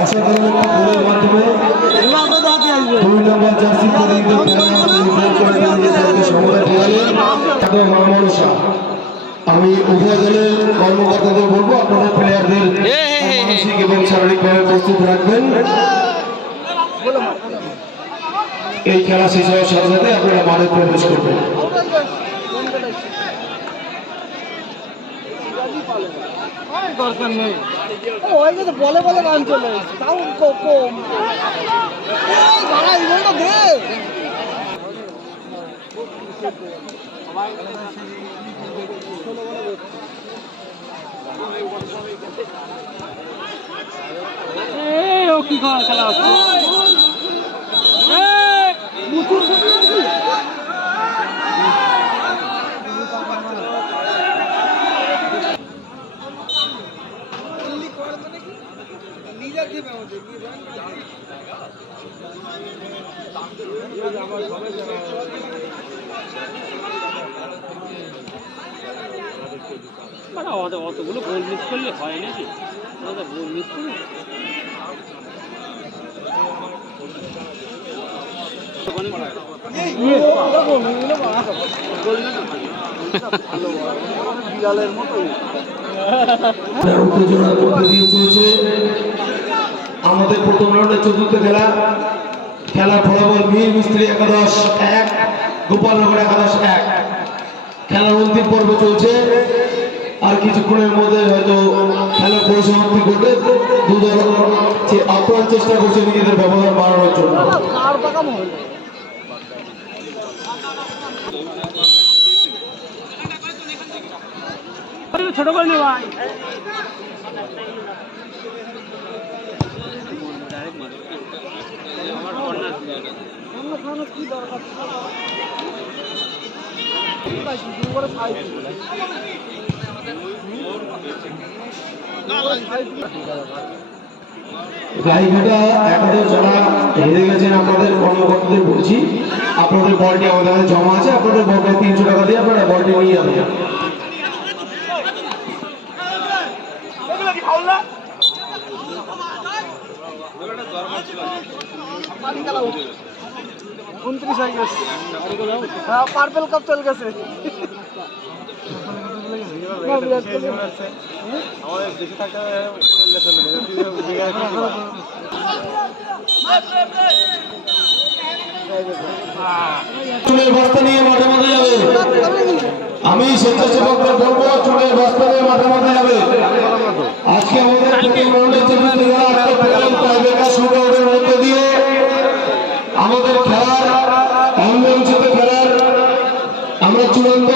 অসাধারণ একটা গোলের মাধ্যমে 2 নম্বর জার্সি পরিহিত আমি উভয় দলের কর্মকর্তাদের বলবো আপনাদের প্লেয়ারদের মানসিক এবং শারীরিকভাবে প্রস্তুত রাখবেন। এই খেলা শেষ হওয়ার সাথে সাথে আপনারা মাঠে প্রবেশ করবেন। দরকার নেই ওই যে বলে বলে রান চলে তাও কম এই বলটা দে ও কি খেলা হচ্ছে অতগুলো গোল মিস করলে হয় নাকি গোল মিস করি আমাদের প্রথম রাউন্ডের চতুর্থ খেলার ফলাফল মীর মিস্ত্রি 11-1 গোপালনগর 11-1। খেলার অন্তিম পর্ব চলছে, আর কিছুক্ষণের মধ্যে হয়তো খেলার পরিসমাপ্তি করবে। দুদল আপ্রাণ চেষ্টা করছে নিজেদের ব্যবধান বাড়ানোর জন্য। ছোট করে নে ভাই কি দরকার গাইঘাটা একাদশ যারা হেরে গেছেন আপনাদের কর্মকর্তাদের বলছি, আপনাদের বলটি আমাদের কাছে জমা আছে, আপনাদের বলটা 300 টাকা দিয়ে আপনারা বলটি নিয়ে যাবেন। পার্পেল কাপ চলে গেছে আমাদের দেশে থাকতে চুলের বস্তা নিয়ে মাঠে মাঠে যাবে। আমি স্বেচ্ছাসেবকদের বলবো চুলের বস্তা নিয়ে মাঠে মাঠে যাবে। আজকে আমাদের প্রথম রাউন্ডে শুরুর মধ্যে দিয়ে আমাদের খেলার অঙ্গনচিত খেলার আমরা চূড়ান্ত